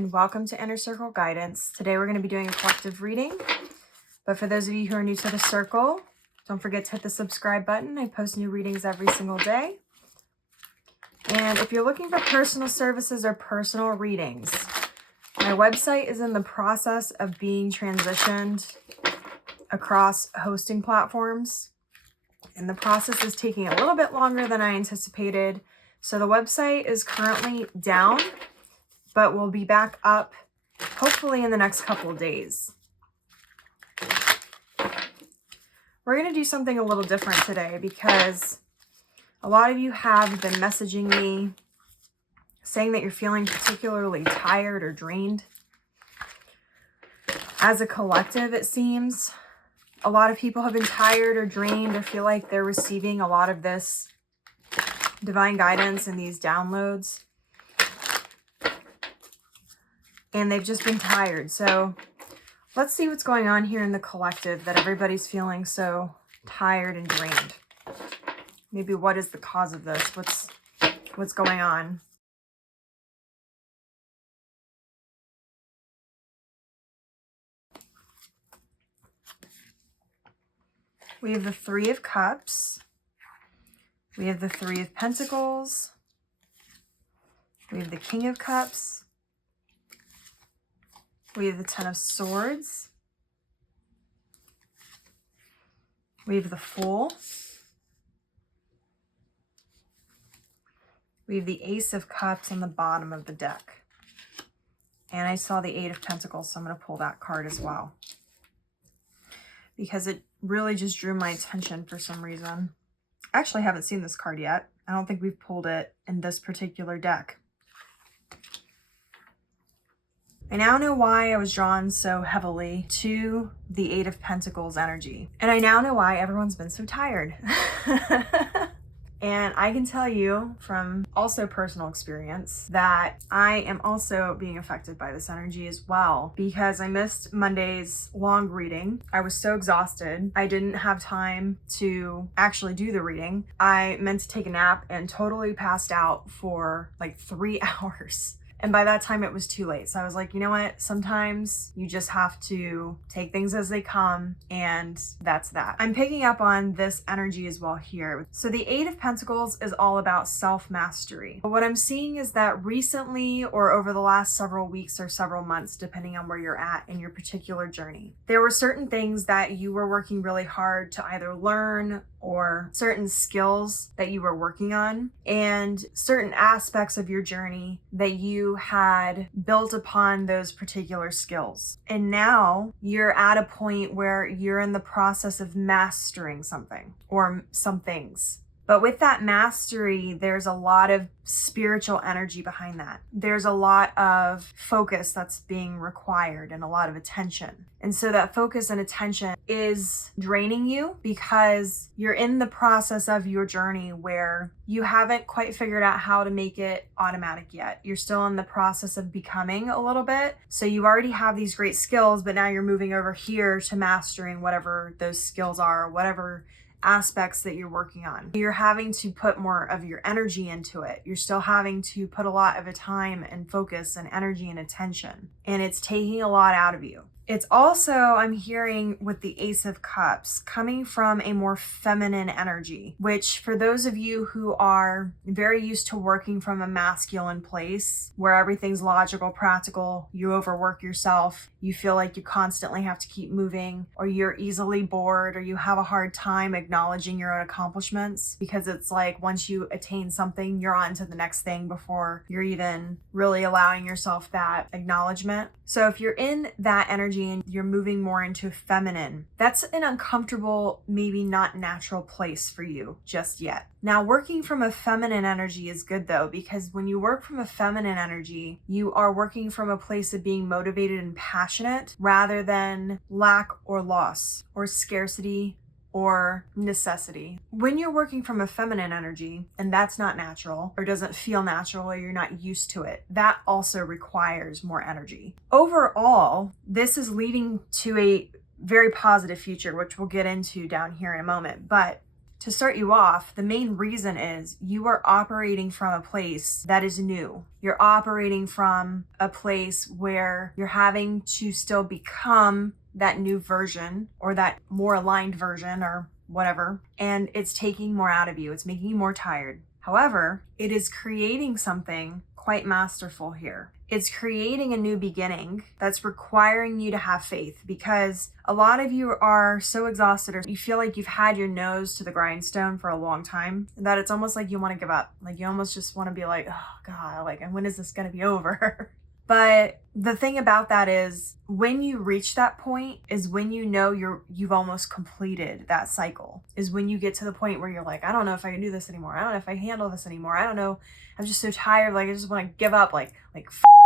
and welcome to Inner Circle Guidance. Today we're going to be doing a collective reading, but for those of you who are new to the circle, don't forget to hit the subscribe button. I post new readings every single day. And if you're looking for personal services or personal readings, my website is in the process of being transitioned across hosting platforms, and the process is taking a little bit longer than I anticipated. So the website is currently down, but we'll be back up hopefully in the next couple of days. We're going to do something a little different today because a lot of you have been messaging me saying that you're feeling particularly tired or drained. As a collective, it seems a lot of people have been tired or drained or feel like they're receiving a lot of this divine guidance and these downloads, and they've just been tired. So let's see what's going on here in the collective that everybody's feeling so tired and drained. Maybe what is the cause of this? What's going on? We have the Three of Cups. We have the Three of Pentacles. We have the King of Cups. We have the Ten of Swords. We have the Fool. We have the Ace of Cups on the bottom of the deck. And I saw the Eight of Pentacles, so I'm going to pull that card as well, because it really just drew my attention for some reason. I actually haven't seen this card yet. I don't think we've pulled it in this particular deck. I now know why I was drawn so heavily to the Eight of Pentacles energy. And I now know why everyone's been so tired. And I can tell you from also personal experience that I am also being affected by this energy as well, because I missed Monday's long reading. I was so exhausted. I didn't have time to actually do the reading. I meant to take a nap and totally passed out for like 3 hours. And by that time it was too late. So I was like, you know what? Sometimes you just have to take things as they come, and that's that. I'm picking up on this energy as well here. So the Eight of Pentacles is all about self-mastery. What I'm seeing is that recently, or over the last several weeks or several months, depending on where you're at in your particular journey, there were certain things that you were working really hard to either learn, or certain skills that you were working on, and certain aspects of your journey that you had built upon those particular skills. And now you're at a point where you're in the process of mastering something or some things. But with that mastery, there's a lot of spiritual energy behind that. There's a lot of focus that's being required and a lot of attention. And so that focus and attention is draining you because you're in the process of your journey where you haven't quite figured out how to make it automatic yet. You're still in the process of becoming a little bit. So you already have these great skills, but now you're moving over here to mastering whatever those skills are, or whatever aspects that you're working on. You're having to put more of your energy into it. You're still having to put a lot of a time and focus and energy and attention, and it's taking a lot out of you. It's also, I'm hearing with the Ace of Cups, coming from a more feminine energy, which for those of you who are very used to working from a masculine place where everything's logical, practical, you overwork yourself, you feel like you constantly have to keep moving, or you're easily bored, or you have a hard time acknowledging your own accomplishments, because it's like once you attain something, you're on to the next thing before you're even really allowing yourself that acknowledgement. So if you're in that energy and you're moving more into feminine, that's an uncomfortable, maybe not natural place for you just yet. Now, working from a feminine energy is good though, because when you work from a feminine energy, you are working from a place of being motivated and passionate rather than lack or loss or scarcity or necessity. When you're working from a feminine energy and that's not natural or doesn't feel natural or you're not used to it, that also requires more energy. Overall, this is leading to a very positive future, which we'll get into down here in a moment. But to start you off, the main reason is you are operating from a place that is new. You're operating from a place where you're having to still become that new version or that more aligned version or whatever, and it's taking more out of you. It's making you more tired. However, it is creating something quite masterful here. It's creating a new beginning that's requiring you to have faith, because a lot of you are so exhausted, or you feel like you've had your nose to the grindstone for a long time, that it's almost like you want to give up. Like you almost just want to be like, oh God, like, and when is this going to be over? But the thing about that is when you reach that point is when you know you've almost completed that cycle, is when you get to the point where you're like, I don't know if I can do this anymore. I don't know if I handle this anymore. I don't know. I'm just so tired. Like I just want to give up. Like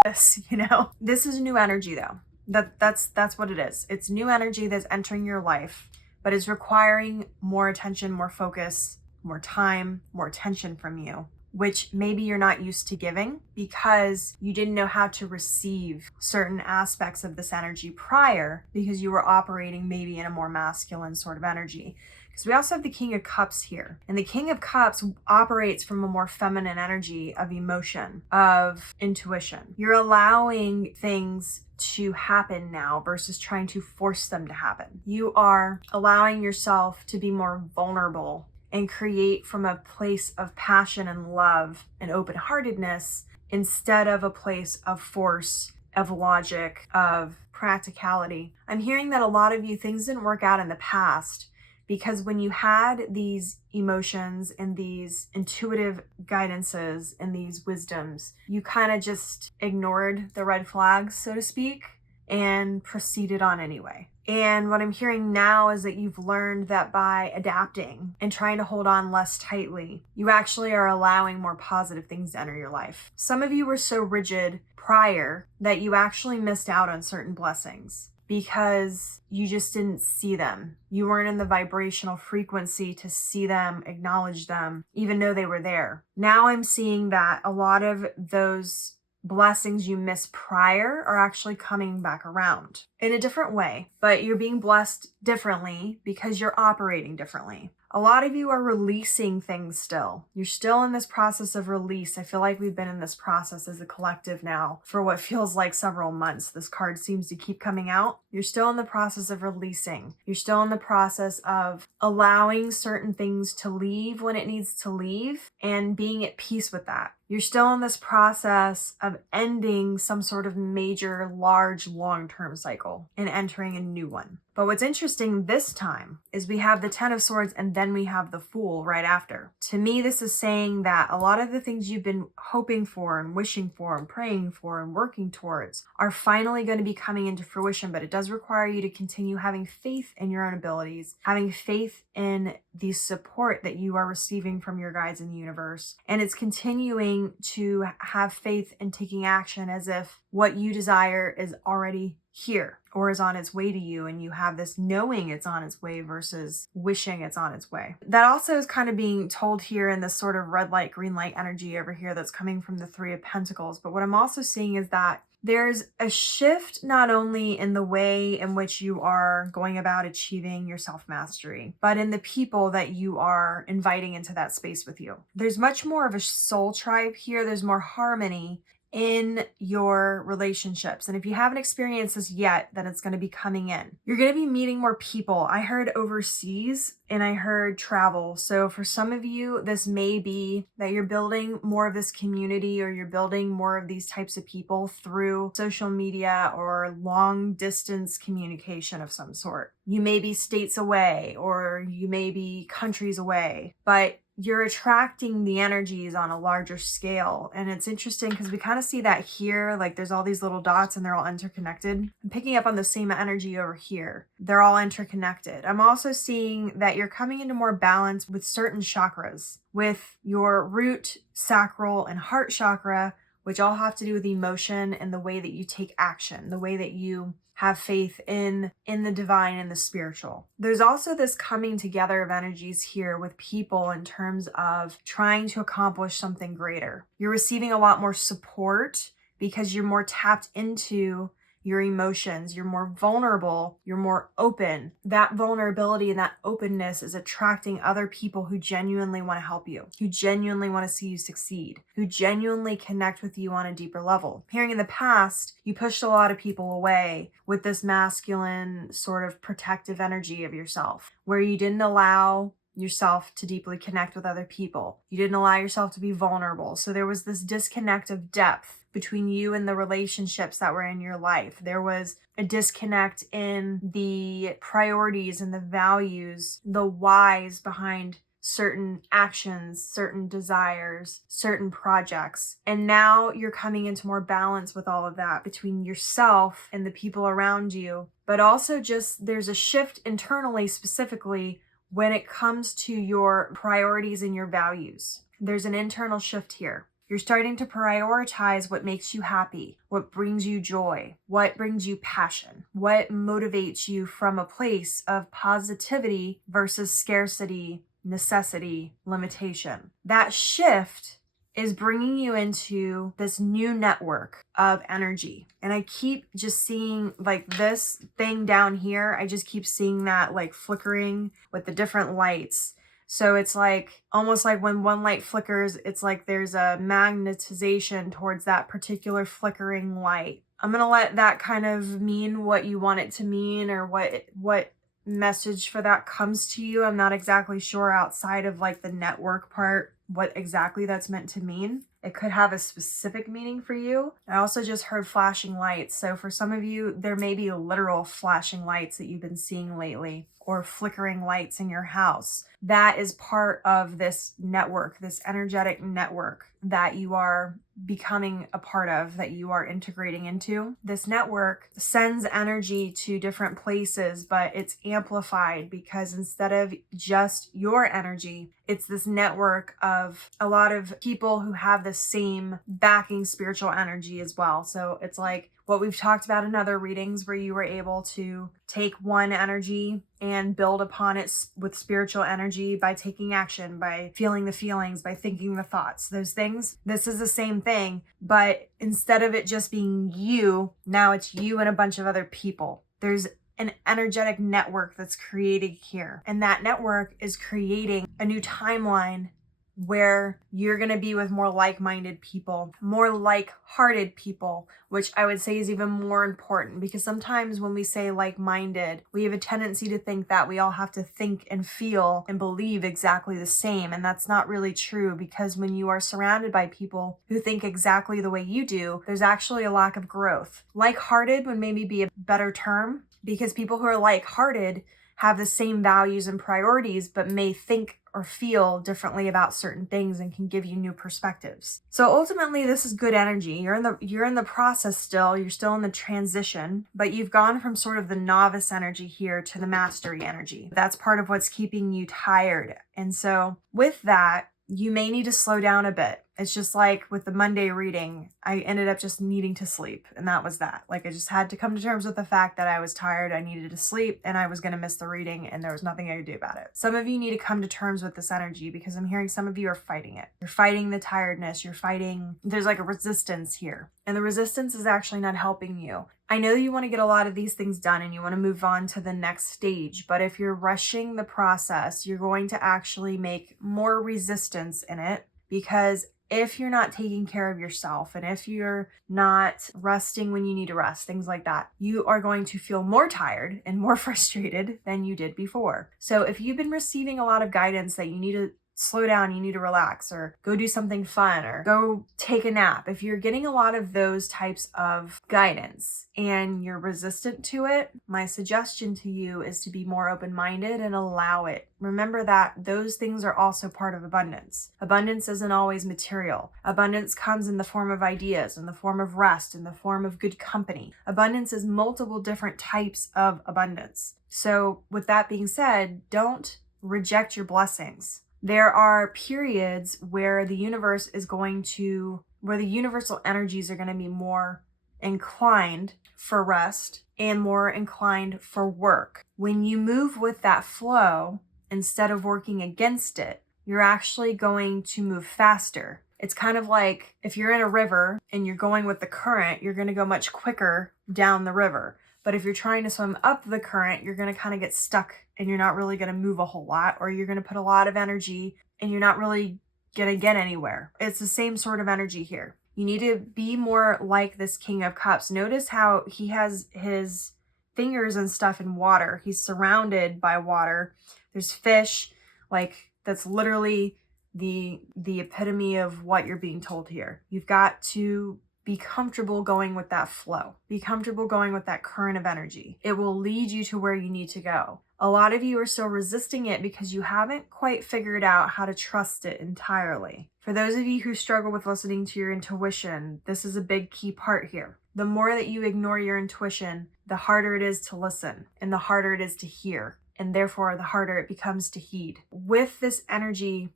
this, you know. This is new energy though. That's what it is. It's new energy that's entering your life, but is requiring more attention, more focus, more time, more attention from you, which maybe you're not used to giving because you didn't know how to receive certain aspects of this energy prior, because you were operating maybe in a more masculine sort of energy. Because we also have the King of Cups here. And the King of Cups operates from a more feminine energy of emotion, of intuition. You're allowing things to happen now versus trying to force them to happen. You are allowing yourself to be more vulnerable and create from a place of passion and love and open-heartedness instead of a place of force, of logic, of practicality. I'm hearing that a lot of you, things didn't work out in the past because when you had these emotions and these intuitive guidances and these wisdoms, you kind of just ignored the red flags, so to speak, and proceeded on anyway. And what I'm hearing now is that you've learned that by adapting and trying to hold on less tightly, you actually are allowing more positive things to enter your life. Some of you were so rigid prior that you actually missed out on certain blessings because you just didn't see them. You weren't in the vibrational frequency to see them, acknowledge them, even though they were there. Now I'm seeing that a lot of those blessings you missed prior are actually coming back around in a different way, but you're being blessed differently because you're operating differently. A lot of you are releasing things still. You're still in this process of release. I feel like we've been in this process as a collective now for what feels like several months. This card seems to keep coming out. You're still in the process of releasing. You're still in the process of allowing certain things to leave when it needs to leave and being at peace with that. You're still in this process of ending some sort of major, large, long-term cycle and entering a new one. But what's interesting this time is we have the Ten of Swords and then we have the Fool right after. To me, this is saying that a lot of the things you've been hoping for and wishing for and praying for and working towards are finally going to be coming into fruition, but it does require you to continue having faith in your own abilities, having faith in the support that you are receiving from your guides in the universe. And it's continuing to have faith in taking action as if what you desire is already here or is on its way to you, and you have this knowing it's on its way versus wishing it's on its way. That also is kind of being told here in this sort of red light, green light energy over here that's coming from the Three of Pentacles. But what I'm also seeing is that there's a shift not only in the way in which you are going about achieving your self-mastery, but in the people that you are inviting into that space with you. There's much more of a soul tribe here. There's more harmony in your relationships. And if you haven't experienced this yet, then it's going to be coming in. You're going to be meeting more people. I heard overseas and I heard travel. So for some of you, this may be that you're building more of this community or you're building more of these types of people through social media or long distance communication of some sort. You may be states away or you may be countries away, but you're attracting the energies on a larger scale. And it's interesting because we kind of see that here, like there's all these little dots and they're all interconnected. I'm picking up on the same energy over here. They're all interconnected. I'm also seeing that you're coming into more balance with certain chakras, with your root, sacral, and heart chakra, which all have to do with emotion and the way that you take action, the way that you have faith in the divine and the spiritual. There's also this coming together of energies here with people in terms of trying to accomplish something greater. You're receiving a lot more support because you're more tapped into your emotions, you're more vulnerable, you're more open. That vulnerability and that openness is attracting other people who genuinely want to help you, who genuinely want to see you succeed, who genuinely connect with you on a deeper level. Hearing in the past, you pushed a lot of people away with this masculine sort of protective energy of yourself, where you didn't allow yourself to deeply connect with other people. You didn't allow yourself to be vulnerable. So there was this disconnect of depth between you and the relationships that were in your life. There was a disconnect in the priorities and the values, the whys behind certain actions, certain desires, certain projects. And now you're coming into more balance with all of that between yourself and the people around you. But also just there's a shift internally, specifically when it comes to your priorities and your values. There's an internal shift here. You're starting to prioritize what makes you happy, what brings you joy, what brings you passion, what motivates you from a place of positivity versus scarcity, necessity, limitation. That shift is bringing you into this new network of energy. And I keep just seeing like this thing down here. I just keep seeing that like flickering with the different lights. So it's like almost like when one light flickers, it's like there's a magnetization towards that particular flickering light. I'm going to let that kind of mean what you want it to mean, or what message for that comes to you. I'm not exactly sure outside of like the network part what exactly that's meant to mean. It could have a specific meaning for you. I also just heard flashing lights. So for some of you, there may be literal flashing lights that you've been seeing lately, or flickering lights in your house. That is part of this network, this energetic network that you are becoming a part of, that you are integrating into. This network sends energy to different places, but it's amplified because instead of just your energy, it's this network of a lot of people who have the same backing spiritual energy as well. So it's like what we've talked about in other readings, where you were able to take one energy and build upon it with spiritual energy by taking action, by feeling the feelings, by thinking the thoughts, those things. This is the same thing, but instead of it just being you, now it's you and a bunch of other people. There's an energetic network that's created here. And that network is creating a new timeline where you're going to be with more like-minded people, more like-hearted people, which I would say is even more important, because sometimes when we say like-minded, we have a tendency to think that we all have to think and feel and believe exactly the same. And that's not really true, because when you are surrounded by people who think exactly the way you do, there's actually a lack of growth. Like-hearted would maybe be a better term, because people who are like-hearted have the same values and priorities, but may think or feel differently about certain things and can give you new perspectives. So ultimately, this is good energy. You're in the process still. You're still in the transition, but you've gone from sort of the novice energy here to the mastery energy. That's part of what's keeping you tired. And so with that, you may need to slow down a bit. It's just like with the Monday reading, I ended up just needing to sleep. And that was that. Like, I just had to come to terms with the fact that I was tired, I needed to sleep, and I was going to miss the reading, and there was nothing I could do about it. Some of you need to come to terms with this energy, because I'm hearing some of you are fighting it. You're fighting the tiredness. You're fighting, there's like a resistance here. And the resistance is actually not helping you. I know you want to get a lot of these things done and you want to move on to the next stage, but if you're rushing the process, you're going to actually make more resistance in it, because if you're not taking care of yourself and if you're not resting when you need to rest, things like that, you are going to feel more tired and more frustrated than you did before. So if you've been receiving a lot of guidance that you need to slow down, you need to relax, or go do something fun, or go take a nap, if you're getting a lot of those types of guidance and you're resistant to it, my suggestion to you is to be more open-minded and allow it. Remember that those things are also part of abundance. Abundance isn't always material. Abundance comes in the form of ideas, in the form of rest, in the form of good company. Abundance is multiple different types of abundance. So with that being said, don't reject your blessings. There are periods where the universe is where the universal energies are going to be more inclined for rest and more inclined for work. When you move with that flow, instead of working against it, you're actually going to move faster. It's kind of like if you're in a river and you're going with the current, you're going to go much quicker down the river. But if you're trying to swim up the current, you're going to kind of get stuck and you're not really going to move a whole lot, or you're going to put a lot of energy and you're not really going to get anywhere. It's the same sort of energy here. You need to be more like this King of Cups. Notice how he has his fingers and stuff in water. He's surrounded by water. There's fish. Like, that's literally the epitome of what you're being told here. You've got to be comfortable going with that flow. Be comfortable going with that current of energy. It will lead you to where you need to go. A lot of you are still resisting it because you haven't quite figured out how to trust it entirely. For those of you who struggle with listening to your intuition, this is a big key part here. The more that you ignore your intuition, the harder it is to listen and the harder it is to hear, and therefore the harder it becomes to heed. With this energy,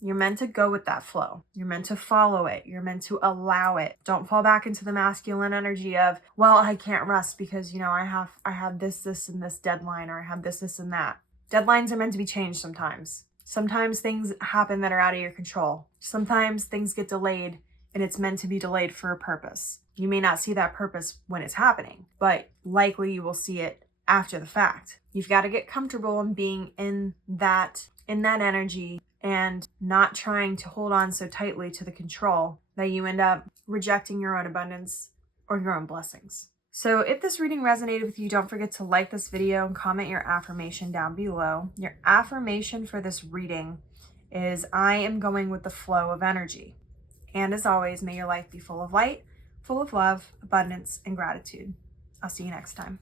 you're meant to go with that flow. You're meant to follow it. You're meant to allow it. Don't fall back into the masculine energy of, well, I can't rest because, I have this, and this deadline, or I have this, and that. Deadlines are meant to be changed sometimes. Sometimes things happen that are out of your control. Sometimes things get delayed and it's meant to be delayed for a purpose. You may not see that purpose when it's happening, but likely you will see it after the fact. You've got to get comfortable in being in that energy and not trying to hold on so tightly to the control that you end up rejecting your own abundance or your own blessings. So if this reading resonated with you, don't forget to like this video and comment your affirmation down below. Your affirmation for this reading is, I am going with the flow of energy. And as always, may your life be full of light, full of love, abundance, and gratitude. I'll see you next time.